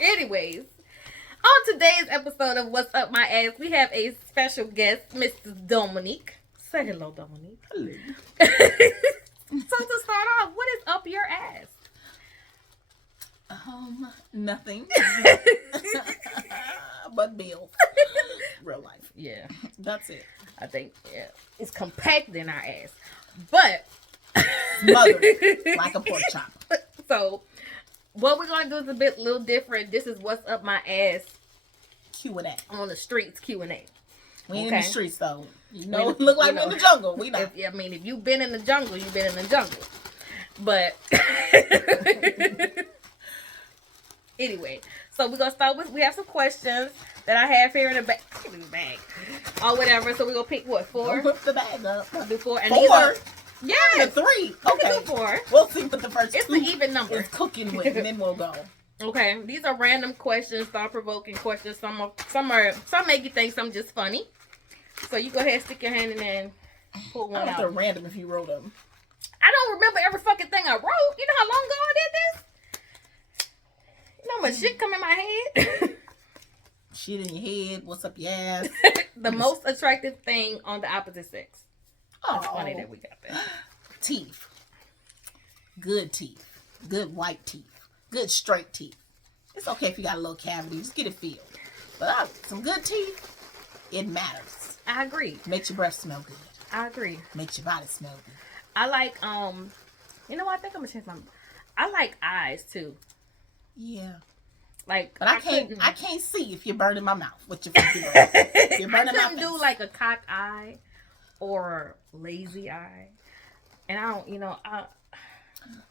Anyways, on today's episode of What's Up My Ass, we have a special guest, Mrs. Dominique. Say hello, Dominique. Hello. So to start off, what is up your ass? Nothing. But bills. Real life. Yeah. That's it. I think it's compact in our ass. But Smothered like a pork chop. So what we're gonna do is a little different. This is What's Up My Ass Q&A. on the streets Q&A. We ain't in the streets though. You know, look like we're in the jungle. We not. If you've been in the jungle, you've been in the jungle. But anyway, so we're gonna start with, we have some questions that I have here in the bag. Or whatever. So we're gonna pick what, 4? Don't whip the bag up. Do 4. And 4? Yeah. 3. Okay. Okay. 4. We'll see what the first It's 2 an even number. is cooking with, and then we'll go. Okay. These are random questions, thought-provoking questions. Some make you think, some just funny. So you go ahead and stick your hand in there and pull one I don't know if out. they're random if you wrote them. I don't remember every fucking thing I wrote. You know how long ago I did this? You know how much shit come in my head? Shit in your head. What's up your ass? The most attractive thing on the opposite sex. Oh, It's funny that we got that. Teeth. Good teeth. Good white teeth. Good straight teeth. It's okay if you got a little cavity. Just get it filled. But some good teeth, it matters. I agree. Makes your breath smell good. I agree. Makes your body smell good. I like, you know what? I think I'm gonna change my, I like eyes too. Yeah. Like, But I can't see if you're burning my mouth with your fucking breath. If you're burning I my couldn't face. do like a cock eye or lazy eye. And I don't,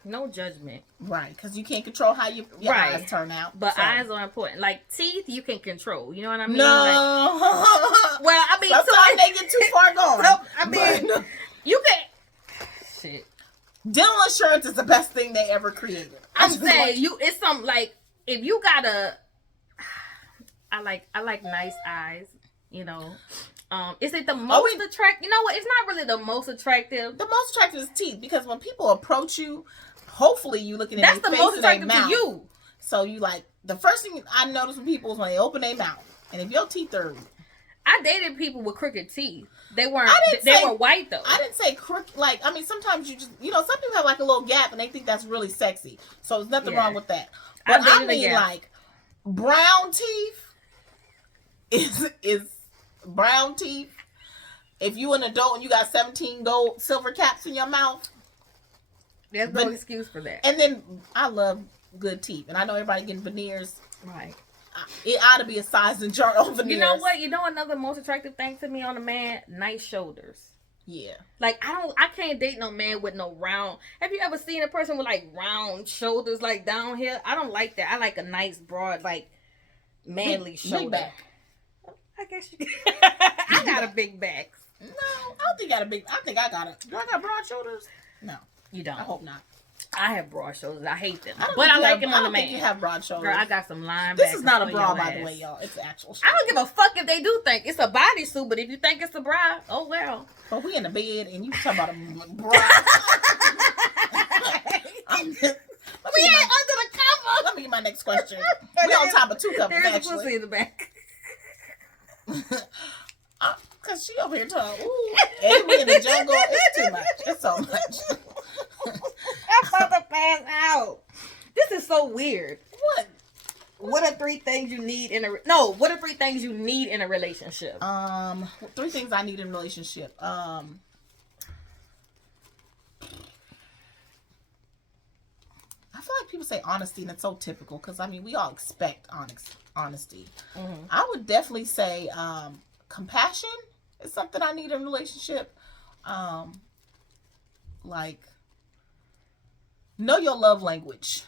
no judgment. Right, because you can't control how your Right. eyes turn out. But so. eyes are important. Like teeth, you can control. You know what I mean? No. Like, well, I mean, sometimes they get too far gone. So, I mean, But you can. Shit. dental insurance is the best thing they ever created. I'm saying it's something like if you gotta. I like nice eyes. Is it the most attractive? You know what? It's not really the most attractive. The most attractive is teeth because when people approach you, hopefully you looking at That's their the face most and their attractive to mouth. you. So you like the first thing I notice when people is when they open their mouth, and if your teeth are. I dated people with crooked teeth. They weren't. They were white though. I didn't say crooked. Like I mean, sometimes you just some people have like a little gap and they think that's really sexy. So there's nothing wrong with that. But I mean, like brown teeth is brown teeth. If you an adult and you got 17 gold silver caps in your mouth, there's no excuse for that. And then I love good teeth, and I know everybody getting veneers. Right. It ought to be a size and chart on veneers. You know what? You know another most attractive thing to me on a man? Nice shoulders. Yeah. Like I can't date no man with no round. Have you ever seen a person with like round shoulders like down here? I don't like that. I like a nice broad like manly shoulder. Big back. I guess you. I got a big back. No, I don't think I got a big. I think I got Do I got broad shoulders? No, you don't. I hope not. I have broad shoulders. I hate them, but I like them on I the don't man. think you have broad shoulders. Girl, I got some linebackers. This is not a bra, by the way, y'all. It's actual. Shoulder. I don't give a fuck if they do think it's a bodysuit, but if you think it's a bra, oh well. But we in the bed and you talking about a bra. We ain't under the cover. Let me get my next question. We on top of 2 covers There's actually. a pussy in the back. Cause she over here talking, ooh, and we in the jungle. It's too much. It's so much. I'm about to pass out. This is so weird. What? What are 3 things you need in a What are 3 things you need in a relationship? 3 things I need in a relationship. I feel like people say honesty, and it's so typical because I mean we all expect honesty. Mm-hmm. I would definitely say compassion is something I need in a relationship. Like know your love language,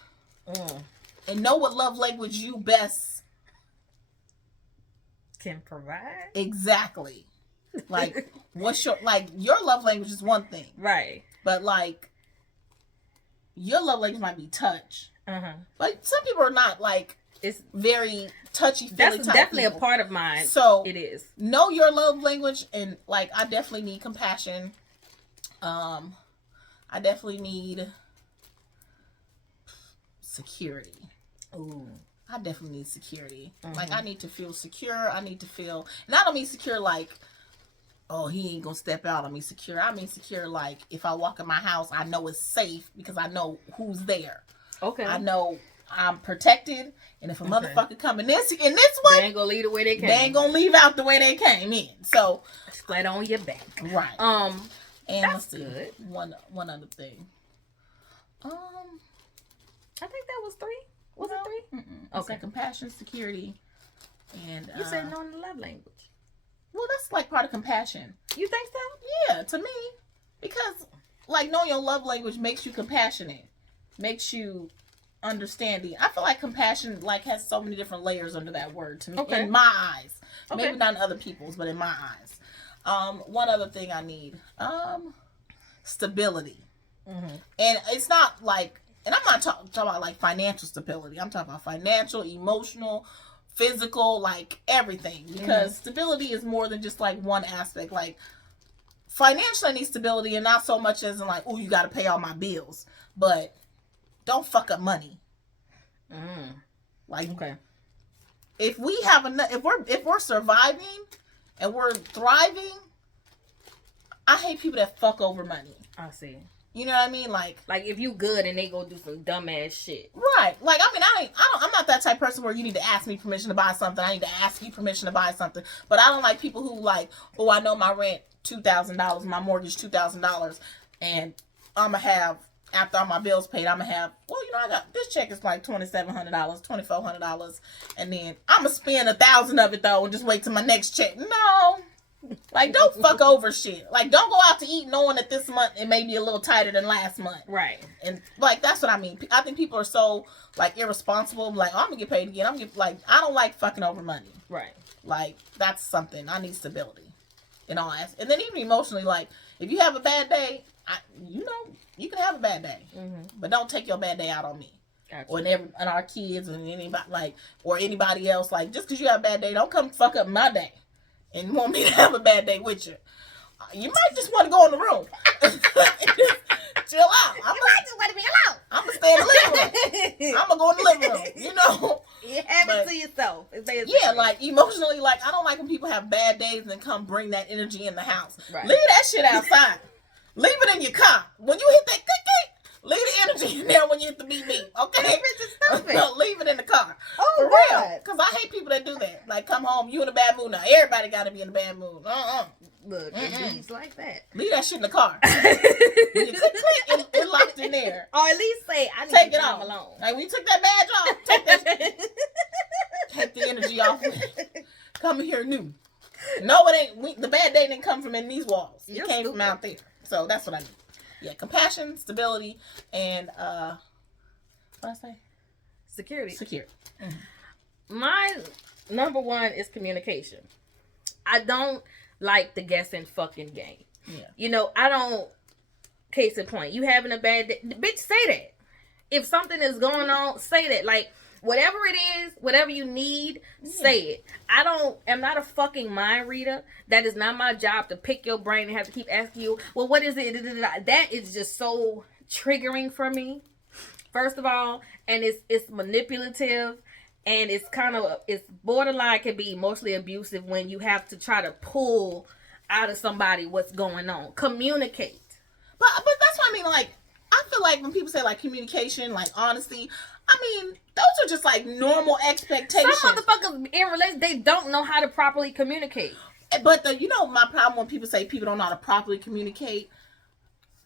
and know what love language you best can provide. Exactly. Like what's your your love language is one thing, right? But like your love language might be touch. But some people are not like it's very touchy feely. That's definitely a part of mine. So it is. Know your love language, and like I definitely need compassion. I definitely need security. Ooh. I definitely need security. Like, I need to feel secure. I need to feel, and I don't mean secure like, oh, he ain't gonna step out on me secure. I mean secure like, if I walk in my house, I know it's safe because I know who's there. Okay. I know I'm protected, and if a motherfucker come in this way, they ain't gonna leave the way they came. They ain't gonna leave out the way they came in. So flat on your back. Right. And that's good. One other thing. I think that was 3. Was it 3? Okay. Like compassion, security, and you said knowing the love language. Well, that's like part of compassion. You think so? Yeah, to me, because like knowing your love language makes you compassionate, makes you understanding. I feel like compassion like has so many different layers under that word to me, in my eyes. Maybe not in other people's, but in my eyes. One other thing I need, stability, and it's not like. And I'm not talking about like financial stability. I'm talking about financial, emotional, physical, like everything. Because stability is more than just like one aspect. Like financially I need stability, and not so much as in like, oh, you got to pay all my bills. But don't fuck up money. Like, if we have enough, if we're surviving and we're thriving, I hate people that fuck over money. I see. You know what I mean? Like if you good and they go do some dumbass shit. Right. Like, I mean, I'm not that type of person where you need to ask me permission to buy something. I need to ask you permission to buy something. But I don't like people who like, oh, I know my rent $2,000, my mortgage $2,000, and I'm gonna have, after all my bills paid, I'm gonna have, well, you know, I got, this check is like $2,700, $2,400, and then I'm gonna spend $1,000 of it though and just wait till my next check. No. Like, don't fuck over shit. Like, don't go out to eat knowing that this month it may be a little tighter than last month. Right. And, like, that's what I mean. I think people are so, like, irresponsible. Like, oh, I'm gonna get paid again. I don't like fucking over money. Right. Like, that's something. I need stability. And all that. And then even emotionally, like, if you have a bad day, you know, you can have a bad day. But don't take your bad day out on me. Gotcha. Or and our kids and anybody, like, or anybody else. Like, just because you have a bad day, don't come fuck up my day. And want me to have a bad day with you. You might just want to go in the room. Chill out. I might just want to be alone. I'm going to stay in the living room. I'm going to go in the living room. You know? You have it to yourself. Yeah, like emotionally, like I don't like when people have bad days and then come bring that energy in the house. Right. Leave that shit outside. Leave it in your car. When you hit that click, leave the energy in there when you hit the beep, okay? Leave it in the car. Oh, for real. Because I hate people that do that. Like, come home, you in a bad mood now. Everybody got to be in a bad mood. Look, it leaves like that. Leave that shit in the car. When you click, it locked in there. Or at least say, I need take to it off. alone. Like, when you took that badge off, take the energy off. Come here new. No, it ain't. The bad day didn't come from in these walls. It came from out there. So that's what I mean. Yeah, compassion, stability, and what I say? Security. My number 1 is communication. I don't like the guessing fucking game. Yeah. You know, I don't. Case in point, you having a bad day, bitch, say that. If something is going on, say that. Like, whatever it is, whatever you need, say it. I'm not a fucking mind reader. That is not my job to pick your brain and have to keep asking you, well, what is it? That is just so triggering for me. First of all, and it's manipulative, and it's borderline, can be emotionally abusive when you have to try to pull out of somebody what's going on. Communicate. But that's what I mean. Like, I feel like when people say like communication, like honesty, I mean, those are just like normal expectations. Some motherfuckers in relation, they don't know how to properly communicate. But my problem when people say people don't know how to properly communicate,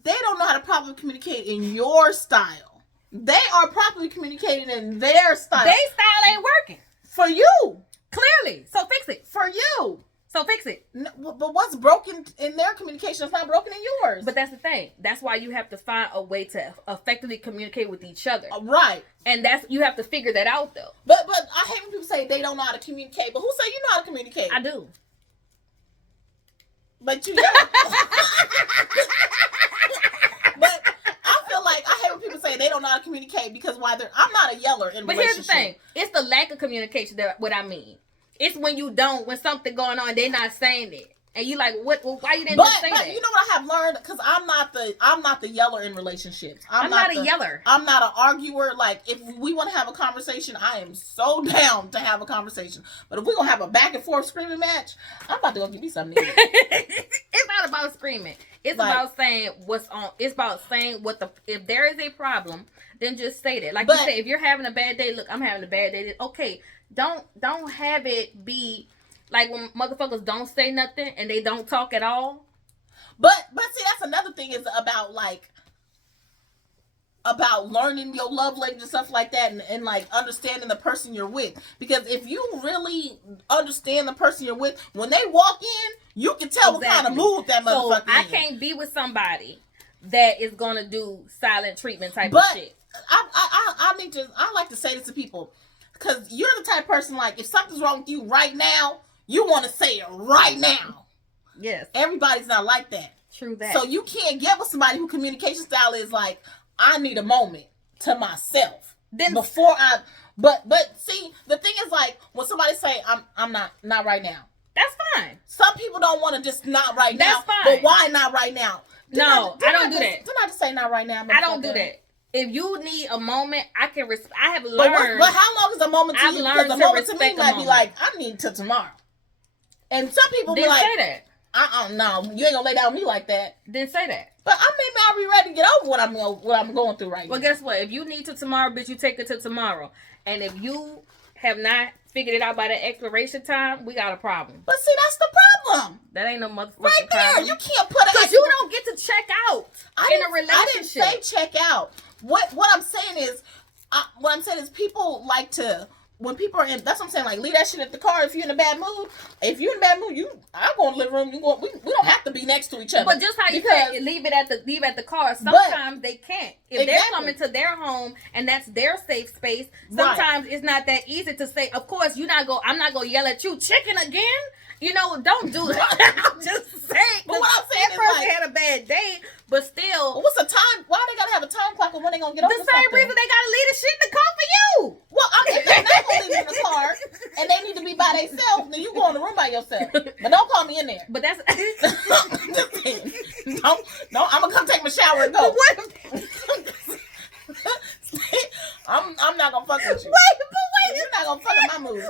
they don't know how to properly communicate in your style. They are properly communicating in their style. Their style ain't working. For you. Clearly. So fix it. For you. So fix it. No, but what's broken in their communication is not broken in yours. But that's the thing. That's why you have to find a way to effectively communicate with each other. Right. And you have to figure that out, though. But I hate when people say they don't know how to communicate. But who say you know how to communicate? I do. But you don't. But I feel like I hate when people say they don't know how to communicate because I'm not a yeller in a relationship. But here's the thing. It's the lack of communication that what I mean. It's when you don't, when something going on, they're not saying it. And you like, what? Well, why you didn't just say that? You know what I have learned? Because I'm not the yeller in relationships. I'm not a yeller. I'm not an arguer. Like, if we want to have a conversation, I am so down to have a conversation. But if we're gonna have a back and forth screaming match, I'm about to go give me something to eat. It's not about screaming. It's like, about saying what's on. It's about saying if there is a problem, then just say that. Like you say, if you're having a bad day, look, I'm having a bad day. Okay, don't have it be. Like when motherfuckers don't say nothing and they don't talk at all. But see, that's another thing is about learning your love language and stuff like that, and like understanding the person you're with. Because if you really understand the person you're with, when they walk in, you can tell what kind of mood that motherfucker is. I can't be with somebody that is gonna do silent treatment type of shit. I like to say this to people, because you're the type of person, like, if something's wrong with you right now, you want to say it right now. Yes. Everybody's not like that. True that. So you can't get with somebody who communication style is like, I need a moment to myself. Then before I but see, the thing is, like, when somebody say I'm not right now. That's fine. Some people don't want to just not right now. That's fine. But why not right now? I don't do that. Didn't I just say not right now? I don't do that. If you need a moment, I have learned. But how long is a moment to you? Because a moment to me might be like, I need till tomorrow. And some people be like, say that. No, you ain't gonna lay down with me like that. Then say that. But I'll be ready to get over what I'm going through right now. Well, guess what? If you need to tomorrow, bitch, you take it to tomorrow. And if you have not figured it out by the expiration time, we got a problem. But see, that's the problem. That ain't no motherfucking right there. problem. You can't put it. Because you don't get to check out in a relationship. I didn't say check out. What I'm saying is people like to. When people are in, that's what I'm saying. Like, leave that shit at the car. If you're in a bad mood, I'll go in the living room. We don't have to be next to each other. But just how you say leave at the car. Sometimes they can't. If they're coming to their home and that's their safe space, sometimes it's not that easy to say. Of course, I'm not gonna yell at you, chicken again. You know, don't do that. I'm just saying. But what I'm saying that person had a bad day, but still. What's the time? Why they gotta have a time clock and when they gonna get over the same reason they gotta leave the shit in the car for you. Well, if they're not gonna leave it in the car and they need to be by themselves, then you go in the room by yourself. But don't call me in there. But that's just saying. No, I'm gonna come take my shower and go. I'm not gonna fuck with you. Wait, you're not gonna fuck with my mood.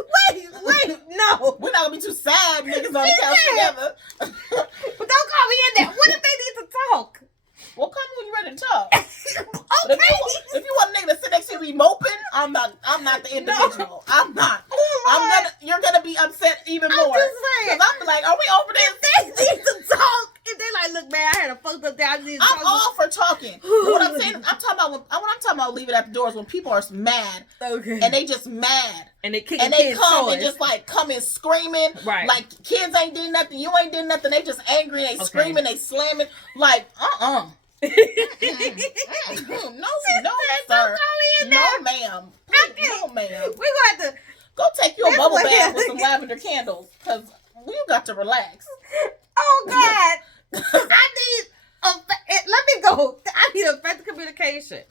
Wait, no. We're not gonna be two sad niggas on the couch together. But don't call me in there. What if they need to talk? Well, come when you're ready to talk. Okay. If you want a nigga to sit next to you be moping, I'm not the individual. No. I'm not. You're gonna be upset even more. I'm just saying. Because I'm like, are we over this? If they need to talk. If they like, look, man, I had a fucked up day. I'm all for talking. But what I'm saying, I'm talking about leave it at the doors when people are mad. Okay. And they just mad. And they kick and they come toys. And just like come in screaming. Right. Like kids ain't did nothing, you ain't did nothing. They just angry, they screaming, they slamming. Like, no, sir. No, ma'am. No, ma'am. We gonna have to go take you a bubble bath with some lavender candles, because we got to relax. Oh God. Let me go. I need effective communication.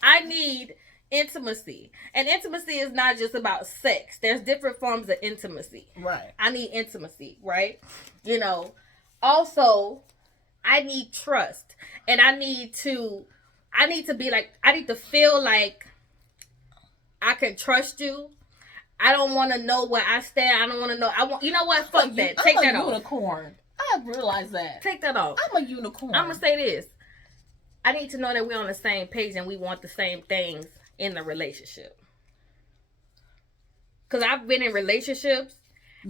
I need intimacy. And intimacy is not just about sex. There's different forms of intimacy. Right. I need intimacy, right? You know, also I need trust. And I need to feel like I can trust you. I don't want to know where I stand. I don't want to know. You know what? Fuck that. Take that off. I'm a unicorn. I realize that. Take that off. I'm a unicorn. I'm going to say this. I need to know that we're on the same page and we want the same things in the relationship. Because I've been in relationships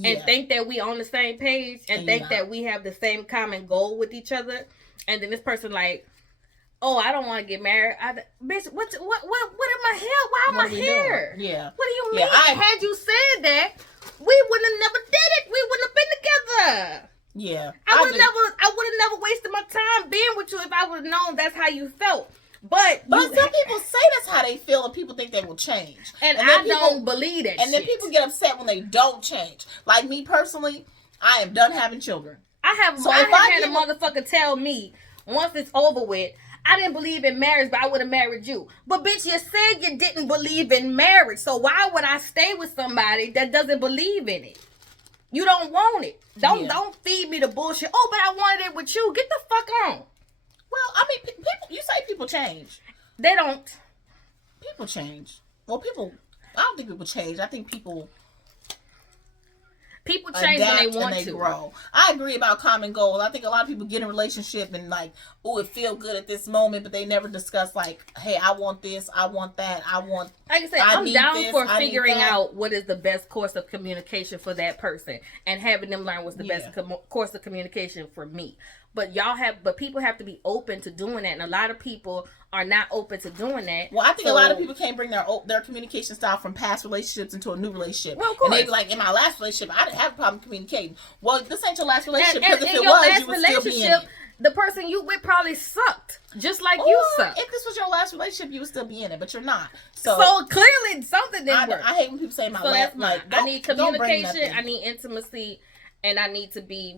and think that we on the same page and think that we have the same common goal with each other. And then this person like, oh, I don't want to get married. Bitch, what am I here? Why am I here? Yeah. What do you mean? Had you said that, we wouldn't have never did it. We wouldn't have been together. Yeah. I would have never wasted my time being with you if I would have known that's how you felt. But some people say that's how they feel and people think they will change. And I don't believe that. And then people get upset when they don't change. Like me personally, I am done having children. I had a motherfucker tell me once it's over with, I didn't believe in marriage, but I would have married you. But bitch, you said you didn't believe in marriage. So why would I stay with somebody that doesn't believe in it? You don't want it. Don't feed me the bullshit. Oh, but I wanted it with you. Get the fuck on. Well, I mean, people. You say people change. They don't. People change. Well, I don't think people change. I think people change when they want and they to grow. I agree about common goals. I think a lot of people get in a relationship and like, oh, it feel good at this moment, but they never discuss like, hey, I want this, I want that, I want. Like I said, I'm down for figuring out what is the best course of communication for that person and having them learn what's the best course of communication for me. But people have to be open to doing that, and a lot of people are not open to doing that. Well, I think a lot of people can't bring their communication style from past relationships into a new relationship. Well, of course. And they be like, in my last relationship, I didn't have a problem communicating. Well, this ain't your last relationship, because if it was, you would still be in it. The person you with probably sucked, just like you sucked. If this was your last relationship, you would still be in it, but you're not. So clearly something didn't work. I hate when people say my last. Like, I need communication. I need intimacy. And we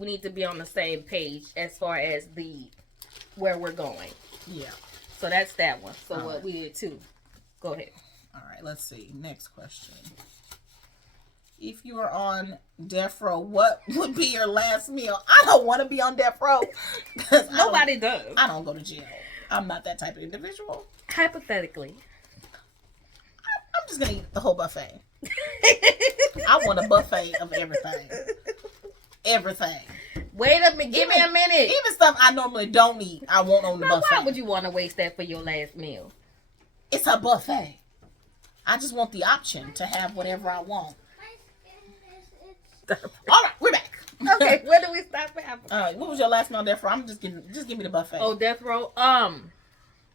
need to be on the same page as far as where we're going. Yeah. So that's that one. So what we did too. Go ahead. All right. Let's see. Next question. If you were on death row, what would be your last meal? I don't want to be on death row. Nobody does. I don't go to jail. I'm not that type of individual. Hypothetically. I'm just going to eat the whole buffet. I want a buffet of everything. Everything. Wait a minute. Give me a minute. Even stuff I normally don't eat, I want on the buffet. Why would you want to waste that for your last meal? It's a buffet. I just want the option to have whatever I want. All right, we're back. Okay, where do we stop at? All right, what was your last meal on death row? Just give me the buffet. Oh, death row.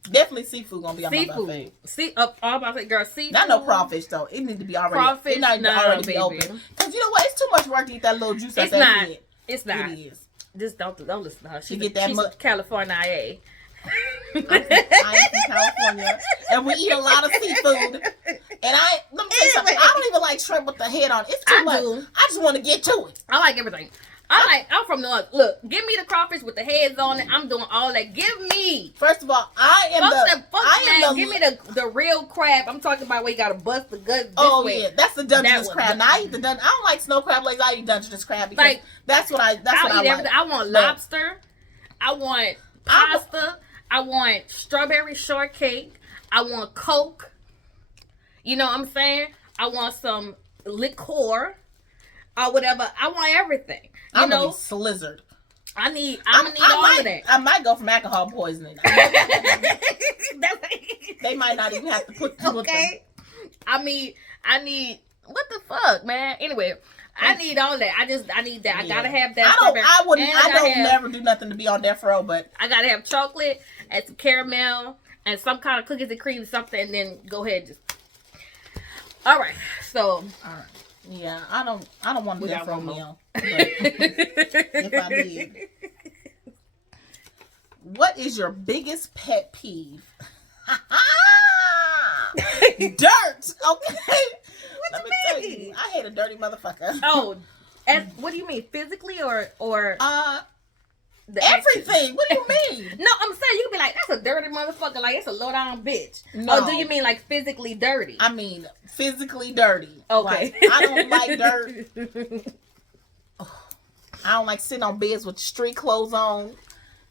Definitely seafood gonna be on my buffet. All about it, girl. Seafood. Not no crawfish though. It need to be already. Crawfish, it need to already be open. Cause you know what? It's too much work to eat that little juice out that head. It's not. It is. Just don't listen to her. She's a California IA. I'm from California, and we eat a lot of seafood. And let me tell you something. I don't even like shrimp with the head on. It's too much. I just want to get to it. I like everything. I'm from the look. Give me the crawfish with the heads on it. I'm doing all that. Give me. First of all, give me the real crab. I'm talking about where you gotta bust the guts. Yeah, that's the Dungeness crab. Now I eat I don't like snow crab legs. I eat Dungeness crab because that's what I like. I want lobster. I want pasta. I want strawberry shortcake. I want Coke. You know what I'm saying? I want some liqueur. Or whatever. I want everything. I'm gonna be slizzard. I'm gonna need all of that. I might go from alcohol poisoning. They might not even have to put okay. I need what the fuck, man. Anyway, I need all that. I need that. I gotta have that. I don't never do nothing to be on death row, but I gotta have chocolate and some caramel and some kind of cookies and cream, something, and then go ahead. Just all right. So. All right. Yeah, I don't want a death row meal. If I did. What is your biggest pet peeve? Dirt. Okay. Let me tell you, I hate a dirty motherfucker. Oh, and what do you mean, physically or everything? What do you mean? No, I'm saying you could be like, that's a dirty motherfucker. Like, it's a low down bitch. No. Or do you mean like physically dirty? I mean physically dirty. Okay. Like, I don't like dirt. I don't like sitting on beds with street clothes on.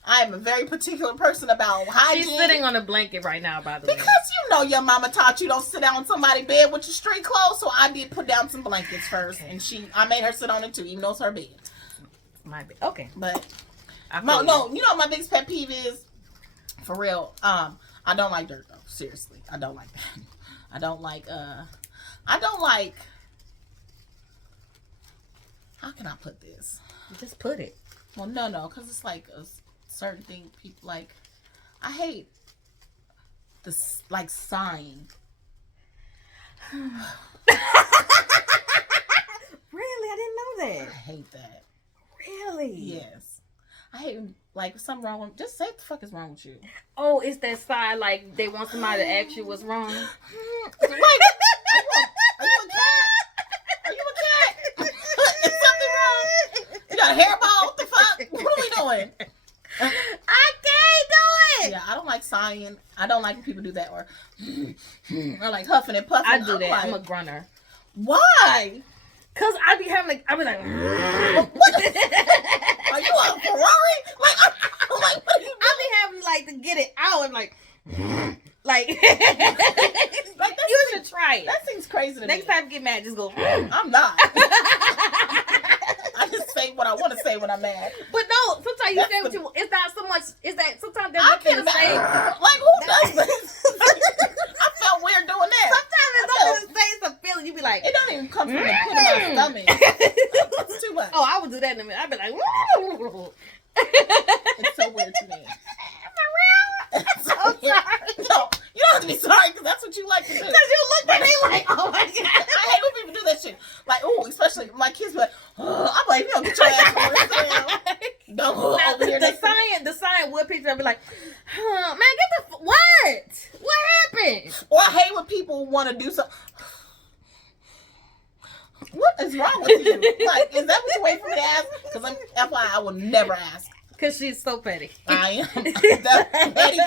I am a very particular person about hygiene. She's sitting on a blanket right now, by the way. Because you know your mama taught you don't sit down on somebody's bed with your street clothes, so I did put down some blankets first, and I made her sit on it too, even though it's her bed. My bed. Okay. But you know what my biggest pet peeve is? For real, I don't like dirt though. Seriously, I don't like that. I don't like how can I put this? Just put it. Well, no, because it's like a certain thing people like. I hate this, like, sighing. Really? I didn't know that. I hate that. Really? Yes. I hate, like, something wrong with, just say what the fuck is wrong with you. Oh, it's that sigh, like, they want somebody to ask you what's wrong. Like, are you a cat? Are you a cat? Is something wrong? You got a hairball? What the fuck? What are we doing? I can't do it. Yeah, I don't like sighing. I don't like when people do that, or like huffing and puffing. I do that. Like, I'm a grunter. Why? Cause I be having like, I be like, Are you a Ferrari? Like, I'm like, what are you doing? I be having like to get it out and like Like you should try it. That seems crazy to me. Next time you get mad, just go. I'm not. I just say what I want to say when I'm mad. But no, sometimes you say what you. It's not so much. It's that sometimes there's I nothing to say. Like who does this? I felt weird doing that. Sometimes it's nothing to say. It's a feeling. You be like, it don't even come from the pit of my stomach. It's too much. Oh, I would do that in a minute. I'd be like, it's so weird to me. It's so weird. No, you don't have to be sorry because that's what you like to do. Because you look at me like, oh my god. I hate when people do that shit. Like, oh, especially my kids be like, oh, I'm like, you don't get your ass over here. Don't go over here. The sign would picture and be like, man, get the what? What happened? Or I hate when people want to do something. What is wrong with you? Like, is that what you wait for me to ask? Because FYI, I will never ask. Because she's so petty. I am. That petty.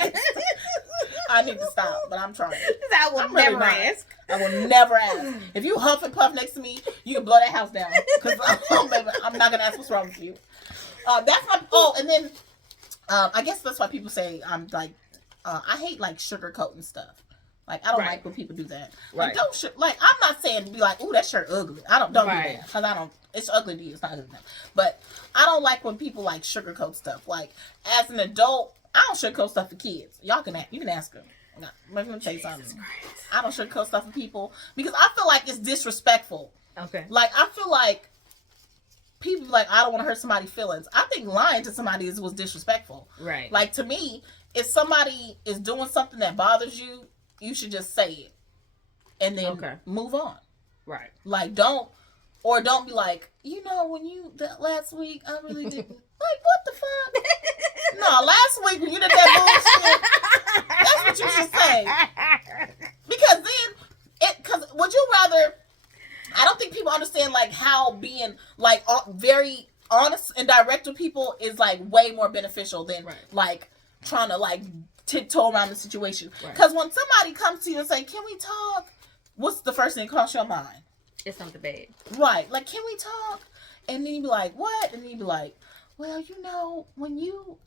I need to stop, but I'm trying. I will never ask. I will never ask. If you huff and puff next to me, you can blow that house down. Because I'm not going to ask what's wrong with you. That's my. Oh, and then I guess that's why people say I'm like, I hate like sugarcoating stuff. Like, I don't like when people do that. Like, like, I'm not saying to be like, ooh, that shirt ugly. Don't do that. Because I don't, it's ugly to you. It's not ugly. But I don't like when people like sugarcoat stuff. Like, as an adult, I don't sugarcoat stuff for kids. You can ask them. Let me tell you something. I don't sugarcoat stuff for people because I feel like it's disrespectful. Okay. Like, I feel like people be like, I don't want to hurt somebody's feelings. I think lying to somebody was disrespectful. Right. Like, to me, if somebody is doing something that bothers you, you should just say it and then move on. Right. Like, don't be like, when you, last week, I really didn't. Like, what the fuck? No, last week when you did that bullshit, that's what you should say. Because then, because would you rather, I don't think people understand, like, how being, like, very honest and direct with people is, like, way more beneficial than, like, trying to, like, tiptoe around the situation. Because when somebody comes to you and say, can we talk? What's the first thing that cross your mind? It's something bad. Right. Like, can we talk? And then you be like, what? And then you be like, well, when you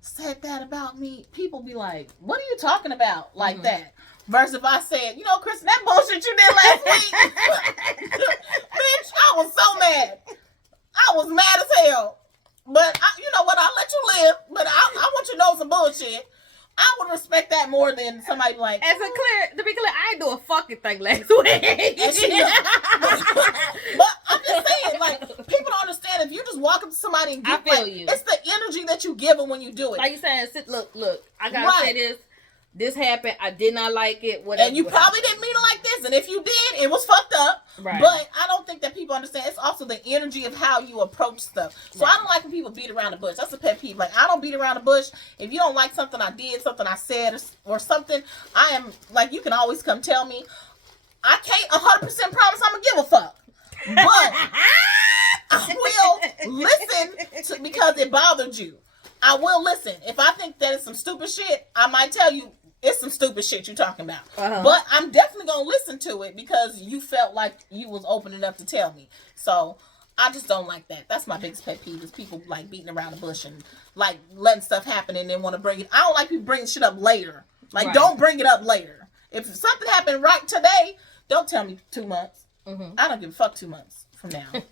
said that about me, people be like, what are you talking about? Like that. Versus if I said, Kristen, that bullshit you did last week. Bitch, I was so mad. I was mad as hell. But, you know what? I'll let you live. But I want you to know some bullshit. I would respect that more than somebody like. To be clear, I didn't do a fucking thing last week. But I'm just saying, like, people don't understand if you just walk up to somebody and give, you. It's the energy that you give them when you do it. Like you saying, look, I gotta say this. This happened. I did not like it. Whatever. And you probably didn't mean it like this. And if you did, it was fucked up. Right. But I don't think that people understand. It's also the energy of how you approach stuff. So I don't like when people beat around the bush. That's a pet peeve. Like, I don't beat around the bush. If you don't like something I did, something I said, or something, I am, like, you can always come tell me. I can't 100% promise I'm going to give a fuck. But I will listen because it bothered you. I will listen. If I think that it's some stupid shit, I might tell you, it's some stupid shit you're talking about. But I'm definitely going to listen to it because you felt like you was open enough to tell me. So I just don't like that. That's my biggest pet peeve is people like beating around the bush and like letting stuff happen and then want to bring it. I don't like people bringing shit up later. Like, don't bring it up later. If something happened right today, don't tell me 2 months. I don't give a fuck 2 months from now. I'm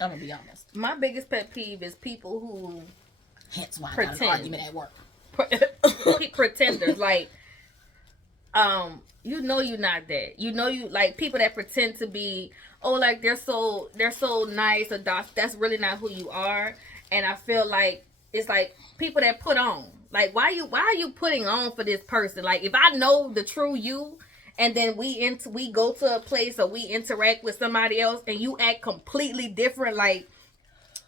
going to be honest. My biggest pet peeve is people who hence why I got an argument at work. Pretenders, like, you're not that. You like people that pretend to be, like they're so nice or that's really not who you are. And I feel like it's like people that put on. Like, why are you putting on for this person? Like, if I know the true you, and then we go to a place or we interact with somebody else, and you act completely different, like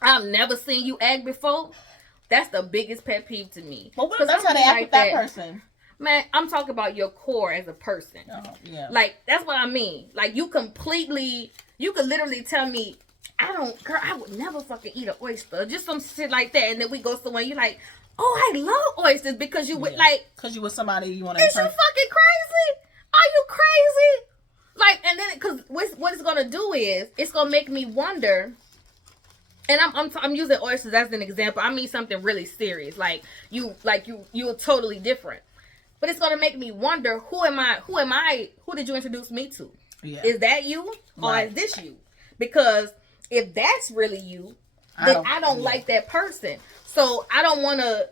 I've never seen you act before. That's the biggest pet peeve to me. Well, what if that's how they act with that person? Man, I'm talking about your core as a person. Oh, yeah. Like, that's what I mean. Like, you could literally tell me, I would never fucking eat an oyster. Just some shit like that. And then we go somewhere, you're like, oh, I love oysters because you would, like. Because you with somebody you want to. Is you fucking crazy? Are you crazy? like, and then because what it's gonna do is it's gonna make me wonder. And I'm using oysters as an example. I mean something really serious, like you're totally different. But it's gonna make me wonder, who am I? Who did you introduce me to? Yeah. Is that you, or is this you? Because if that's really you, then I don't like that person. So I don't want to,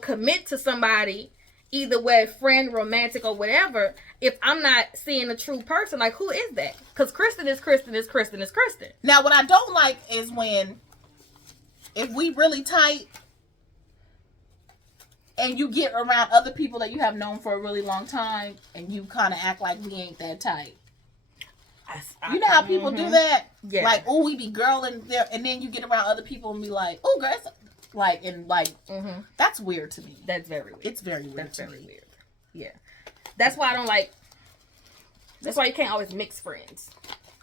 commit to somebody, either way, friend, romantic, or whatever, if I'm not seeing a true person. Like, who is that? Because Kristen is Kristen is Kristen is Kristen. Now, what I don't like is if we really tight and you get around other people that you have known for a really long time and you kind of act like we ain't that tight. You know how people do that? Yeah. Like, oh, we be girling there, and then you get around other people and be like, oh, girl, that's weird to me. That's very weird. It's very weird. That's very weird. Yeah. That's why I don't like. That's why you can't always mix friends.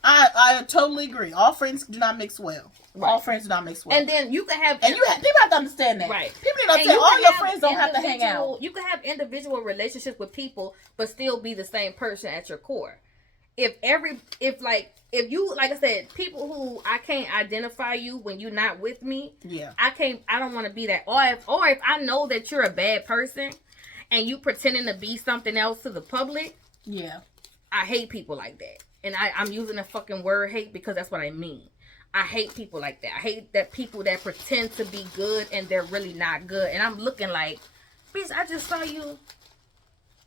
I totally agree. All friends do not mix well. Right. All friends do not mix well. And then you can have, people have to understand that. Right. People don't say all your friends don't have to hang out. You can have individual relationships with people, but still be the same person at your core. If you, like I said, people who I can't identify you when you're not with me. Yeah. I don't want to be that. Or if I know that you're a bad person and you pretending to be something else to the public. Yeah. I hate people like that. And I'm using the fucking word hate because that's what I mean. I hate people like that. I hate that people that pretend to be good and they're really not good. And I'm looking like, bitch, I just saw you.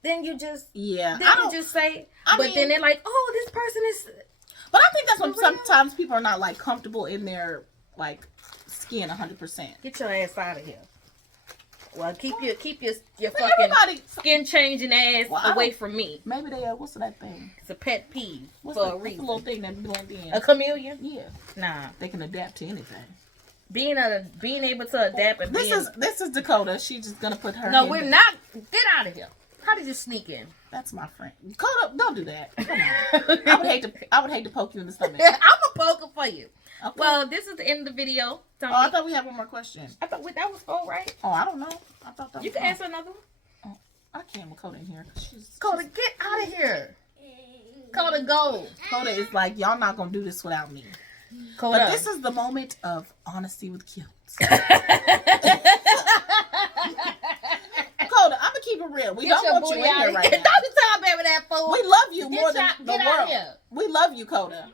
Then you just, you just say, then they're like, oh, this person is. But I think that's when sometimes people are not like comfortable in their like skin 100%. Get your ass out of here. Well, keep your fucking skin changing ass away from me. Maybe what's that thing? It's a pet peeve for a reason. What's the little thing that blend in? A chameleon? Yeah. Nah. They can adapt to anything. Being able to adapt and this is Dakota. She's just gonna put her. No, we're not. Get out of here. How did you sneak in? That's my friend. Dakota, don't do that. Come on. I would hate to poke you in the stomach. I'm a poker for you. Okay. Well, this is the end of the video. I thought we had one more question. I thought that was all right. Oh, I don't know. I thought that you can answer another one. Oh, I can't with Coda in here. Coda, get out of here. Coda, go. Coda is like, y'all not gonna do this without me. Coda. But this is the moment of honesty with Kilts. Coda, I'm gonna keep it real. We don't want you in here right now. Don't tell baby that fool. We love you more than the world. We love you, Coda.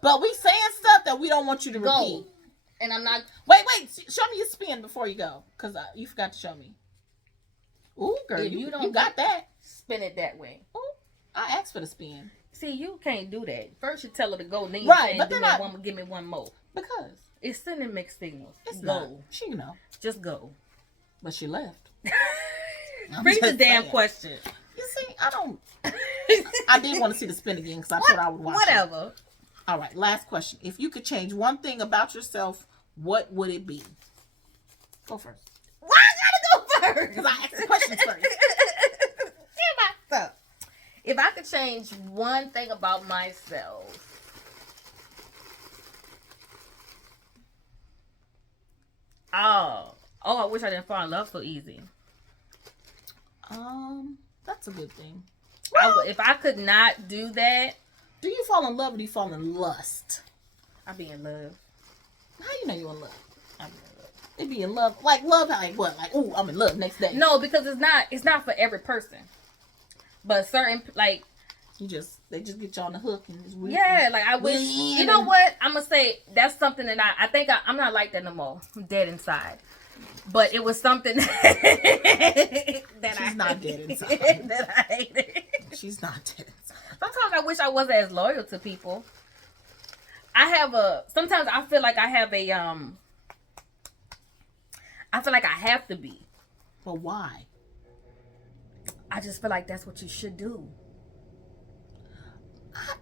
But we saying stuff that we don't want you to repeat. And I'm not. Wait. Show me your spin before you go, cause you forgot to show me. Ooh, girl, you got that. Spin it that way. Ooh, I asked for the spin. See, you can't do that. First, you tell her to go, then you give me one more. Because it's sending mixed signals. It's go. Not. She just go. But she left. Read the damn question. You see, I did want to see the spin again because I thought I would watch Whatever. It. All right, last question. If you could change one thing about yourself, what would it be? Go first. Why I gotta go first? Because I asked the questions first. If I could change one thing about myself, I wish I didn't fall in love so easy. That's a good thing. If I could not do that. Do you fall in love or do you fall in lust? I be in love. How you know you in love? I be in love. They be in love. Like what? Like, ooh, I'm in love next day. No, because it's not for every person. But certain, like, they just get you on the hook and just like I wish. You know what? I'm gonna say that's something that I think I'm not like that no more. I'm dead inside. But it was something that she's not dead inside. That I hated. She's not dead inside. Sometimes I wish I wasn't as loyal to people. Sometimes I feel like I have I feel like I have to be. But why? I just feel like that's what you should do.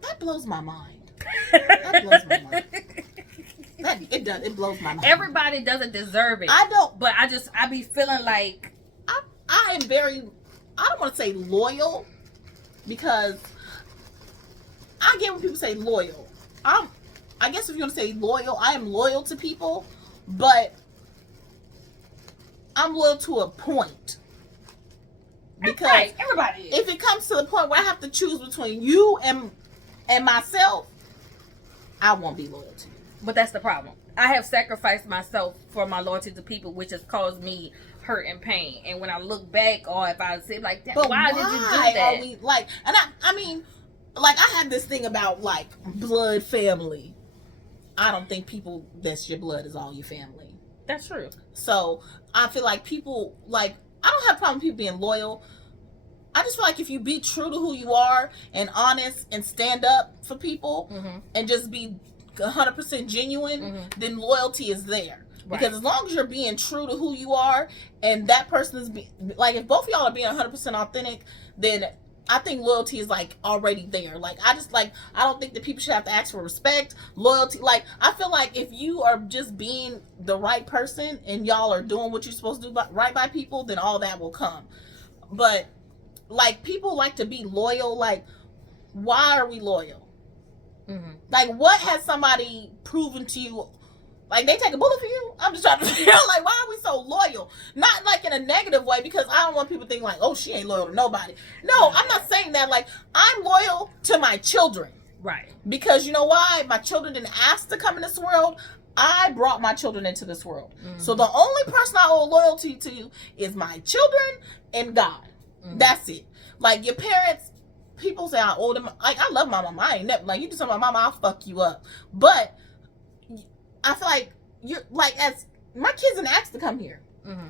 That blows my mind. That blows my mind. It blows my mind. Everybody doesn't deserve it. I don't. But I be feeling like I am very, I don't want to say loyal, because I get when people say loyal. I guess if you want to say loyal, I am loyal to people, but I'm loyal to a point. Because right. Everybody is. If it comes to the point where I have to choose between you and myself, I won't be loyal to you. But that's the problem. I have sacrificed myself for my loyalty to people, which has caused me hurt and pain. And when I look back, or if I say like that, why did you do that? Are we like? And I mean, like I have this thing about like blood family. I don't think people that's your blood is all your family. That's true. So I feel like people like I don't have a problem with people being loyal. I just feel like if you be true to who you are and honest and stand up for people and just be 100% genuine, then loyalty is there. Right. Because as long as you're being true to who you are and that person is like if both of y'all are being 100% authentic, then I think loyalty is like already there. Like I don't think that people should have to ask for respect, loyalty. Like I feel like if you are just being the right person and y'all are doing what you're supposed to do right by people, then all that will come. But like people like to be loyal. Like why are we loyal? Like what has somebody proven to you? Like they take a bullet for you? I'm just trying to figure out like why are we so loyal? Not like in a negative way, because I don't want people to think like, oh, she ain't loyal to nobody. No, I'm not saying that. Like I'm loyal to my children. Right. Because you know why? My children didn't ask to come in this world. I brought my children into this world. So the only person I owe loyalty to is my children and God. That's it. Like your parents, people say I owe them. Like I love my mama. I ain't never like you do something to my mama, I'll fuck you up. But I feel like you're like as my kids didn't ask to come here.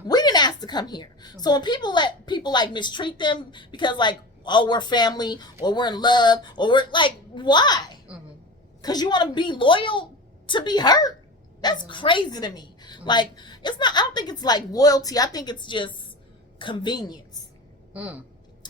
We didn't ask to come here. So when people let people like mistreat them because like oh we're family or we're in love or we're like why? Because you want to be loyal to be hurt. That's crazy to me. Like it's not. I don't think it's like loyalty. I think it's just convenience.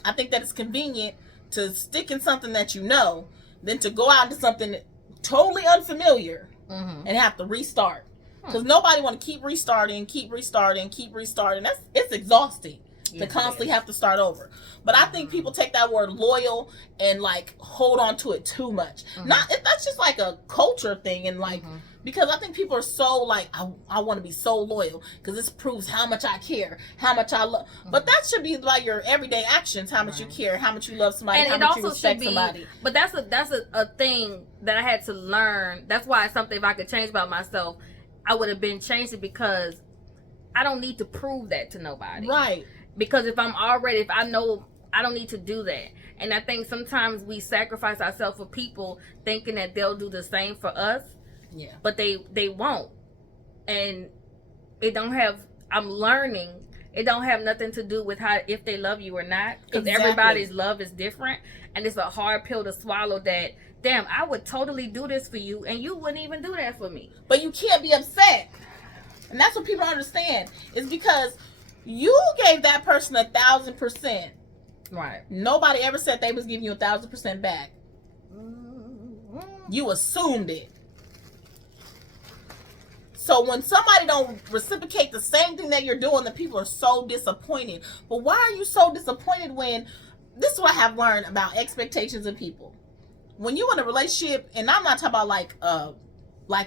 I think that it's convenient to stick in something that you know than to go out into something totally unfamiliar and have to restart. Because nobody want to keep restarting. It's exhausting to constantly have to start over. But I think people take that word loyal and like hold on to it too much. That's just like a culture thing and like because I think people are so like I want to be so loyal because this proves how much I care, how much I love. But that should be by your everyday actions, how much you care, how much you love somebody, and how much you respect somebody. But that's a thing that I had to learn. That's why it's something if I could change about myself, I would have been changed it because I don't need to prove that to nobody. Right. Because if I know I don't need to do that. And I think sometimes we sacrifice ourselves for people thinking that they'll do the same for us. Yeah. But they won't. And I'm learning it don't have nothing to do with if they love you or not. Because everybody's love is different. And it's a hard pill to swallow that, damn, I would totally do this for you and you wouldn't even do that for me. But you can't be upset. And that's what people don't understand. It's because you gave that person 1,000%. Right. Nobody ever said they was giving you 1,000% back. You assumed it. So when somebody don't reciprocate the same thing that you're doing, the people are so disappointed. But why are you so disappointed when, this is what I have learned about expectations of people. When you in a relationship, and I'm not talking about like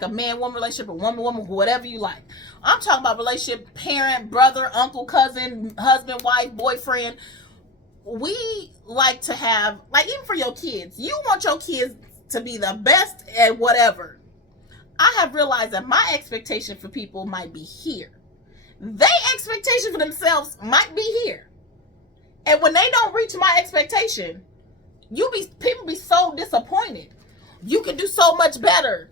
a man-woman relationship, or woman-woman, whatever you like. I'm talking about relationship, parent, brother, uncle, cousin, husband, wife, boyfriend. We like to have, like even for your kids, you want your kids to be the best at whatever. I have realized that my expectation for people might be here. Their expectation for themselves might be here. And when they don't reach my expectation, people be so disappointed. You can do so much better.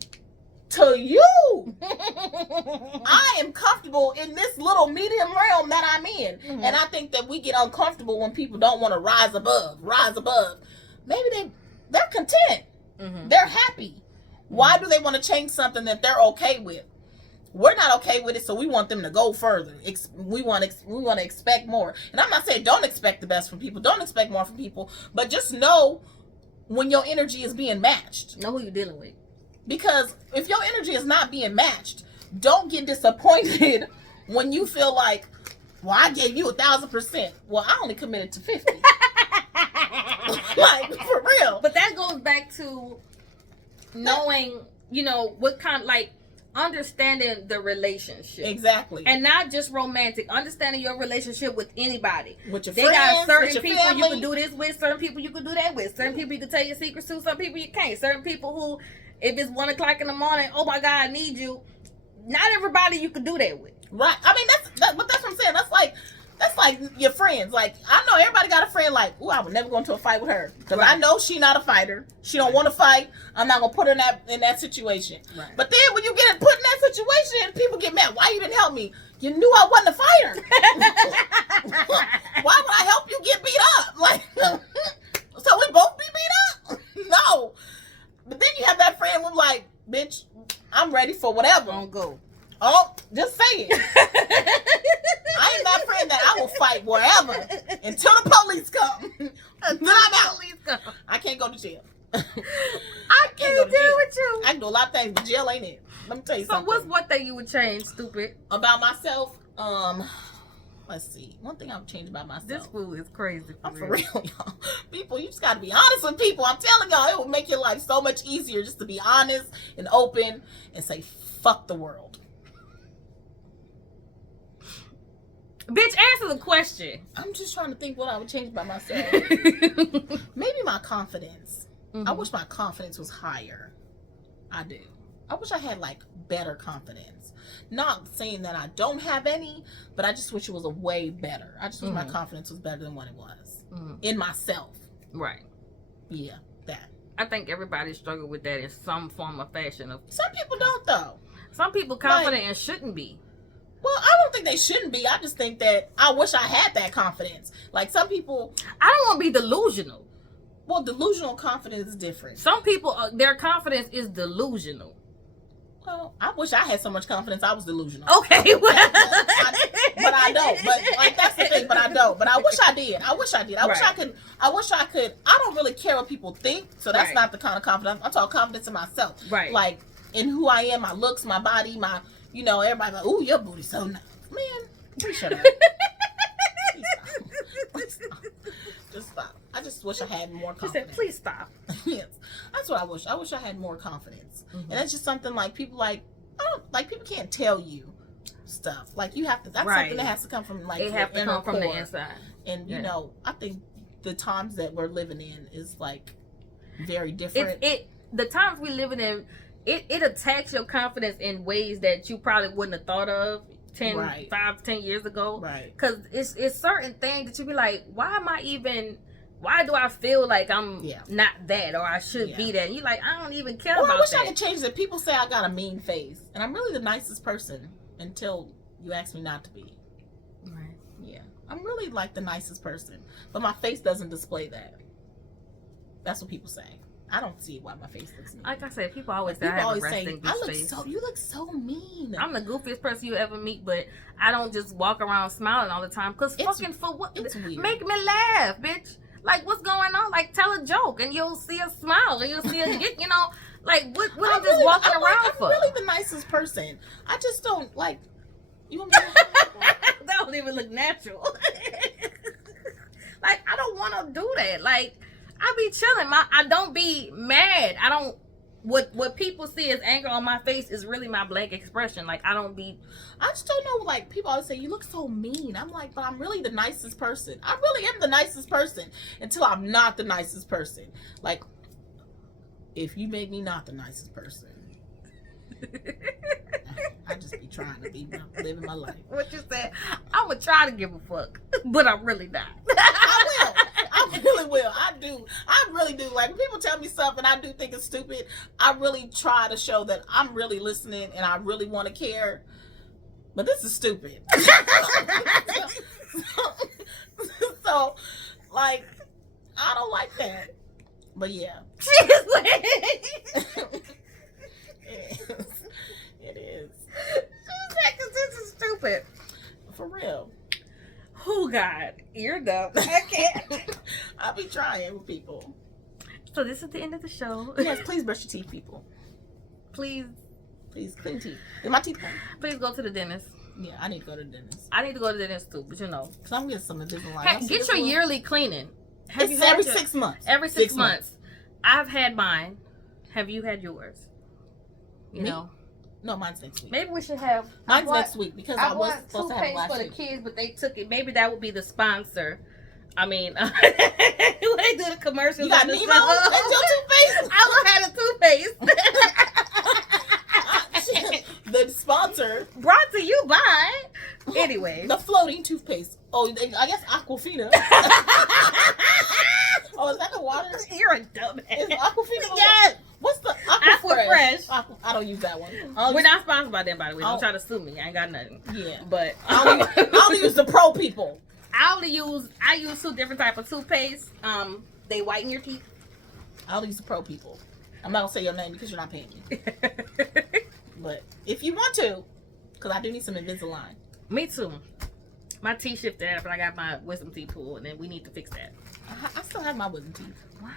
To you, I am comfortable in this little medium realm that I'm in. And I think that we get uncomfortable when people don't want to rise above. Maybe they're content. They're happy. Why do they want to change something that they're okay with? We're not okay with it, so we want them to go further. We want to expect more. And I'm not saying don't expect the best from people. Don't expect more from people. But just know when your energy is being matched. Know who you're dealing with. Because if your energy is not being matched, don't get disappointed when you feel like, well, I gave you 1,000%. Well, I only committed to 50. Like, for real. But that goes back to knowing, what kind, like, understanding the relationship. Exactly. And not just romantic. Understanding your relationship with anybody. With your they friends, got certain with your people family. you can do this with, certain people you can do that with, certain people you can tell your secrets to, some people you can't. Certain people who, if it's 1 o'clock in the morning, oh my God, I need you. Not everybody you can do that with. Right. I mean, that's what I'm saying. That's like your friends. Like, I know everybody got a friend like, ooh, I would never go into a fight with her. Because I know she not a fighter. She don't want to fight. I'm not going to put her in that situation. Right. But then when you get put in that situation, people get mad. Why you didn't help me? You knew I wasn't a fighter. Why would I help you get beat up? Like, so we both be beat up? No. But then you have that friend who's like, bitch, I'm ready for whatever. Don't go. Oh, just say it. I ain't that friend that I will fight wherever until the police come. Then I'm out. I can't go to jail. I can't deal with you. I can do a lot of things, but jail ain't it. Let me tell you something. So what's one thing you would change, stupid? About myself? Let's see. One thing I would change about myself. This fool is crazy. For real, y'all. People, you just got to be honest with people. I'm telling y'all, it will make your life so much easier just to be honest and open and say, fuck the world. Bitch, answer the question. I'm just trying to think what I would change about myself. Maybe my confidence. I wish my confidence was higher. I do. I wish I had like better confidence. Not saying that I don't have any, but I just wish it was a way better. I just wish my confidence was better than what it was in myself. Right. Yeah, that. I think everybody struggle with that in some form or fashion. Some people don't though. Some people confident and shouldn't be. Well, I don't think they shouldn't be. I just think that I wish I had that confidence. Like some people, I don't want to be delusional. Well, delusional confidence is different. Some people, their confidence is delusional. Well, I wish I had so much confidence I was delusional. Okay, well. but I don't. But like that's the thing. But I don't. But I wish I did. I wish I could. I wish I could. I don't really care what people think. So that's not the kind of confidence. I'm talking confidence in myself. Right. Like in who I am, my looks, my body, my. You know, everybody like, ooh, your booty's so nice. Man, please shut up. Please stop. Just stop. I just wish I had more confidence. She said, please stop. Yes. That's what I wish. I wish I had more confidence. And that's just something like people people can't tell you stuff. Like you have to, that's something that has to come from like it have to come from the inside. And you know, I think the times that we're living in is like very different. The times we living in, it attacks your confidence in ways that you probably wouldn't have thought of 5 to 10 years ago. Right. Because it's certain things that you be like, why do I feel like I'm not that or I should be that? And you're like, I don't even care about that. I wish I could change that. People say I got a mean face. And I'm really the nicest person until you ask me not to be. Right. Yeah. I'm really like the nicest person. But my face doesn't display that. That's what people say. I don't see why my face looks mean. Like I said, people always say I have a resting bitch face. You look so mean. I'm the goofiest person you ever meet, but I don't just walk around smiling all the time. Because fucking for what? It's weird. Make me laugh, bitch. Like, what's going on? Like, tell a joke and you'll see a smile and you'll see a, you know, like, what are you just walking around for? I'm really the nicest person. I just don't, like, you want me to that don't even look natural. Like, I don't want to do that. Like, I be chilling. I don't be mad. I don't. What people see as anger on my face is really my blank expression. Like I just don't know. Like people always say you look so mean. I'm like, but I'm really the nicest person. I really am the nicest person until I'm not the nicest person. Like if you make me not the nicest person, I just be trying to be living my life. What you said? I would try to give a fuck, but I'm really not. I will. I really will. I do. I really do. Like when people tell me stuff and I do think it's stupid, I really try to show that I'm really listening and I really want to care. But this is stupid. So, like, I don't like that. But yeah. It is. This is stupid. For real. Oh God, you're dumb. I can't. I'll be trying with people. So this is the end of the show. Yes, please brush your teeth, people. Please clean teeth. Is my teeth clean? Please go to the dentist. Yeah, I need to go to the dentist. I need to go to the dentist too, but you know. Because I'm getting some Invisalign. Get your yearly cleaning. It's every 6 months. Every 6 months. I've had mine. Have you had yours? You know. No, mine's next week. Maybe we should have. Mine's next week because I was supposed to have it last for week. the kids, but they took it. Maybe that would be the sponsor. I mean, when they do the commercials. You got Nemo? That's your toothpaste? I will have a toothpaste. The sponsor. Brought to you by. Anyway. The floating toothpaste. Oh, I guess Aquafina. Oh, is that the water? You're a dumbass. Is Aquafina? Yes. What's the Aquafresh? I don't use that one. We're not sponsored by them, by the way. Don't try to sue me. I ain't got nothing. Yeah. But I only use the pro people. I use 2 different types of toothpaste. They whiten your teeth. I only use the pro people. I'm not gonna say your name because you're not paying me. But if you want to, because I do need some Invisalign. Me too. My teeth shifted after I got my wisdom teeth pulled, and then we need to fix that. I still have my wisdom teeth. Why?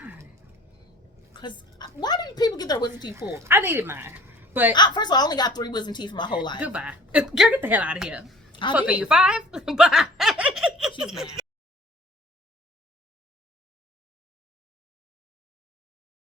Because why do people get their wisdom teeth pulled? I needed mine. But first of all, I only got 3 wisdom teeth in my whole life. Goodbye. Girl, get the hell out of here. I Fuck, did. are you 5? Bye. She's mad.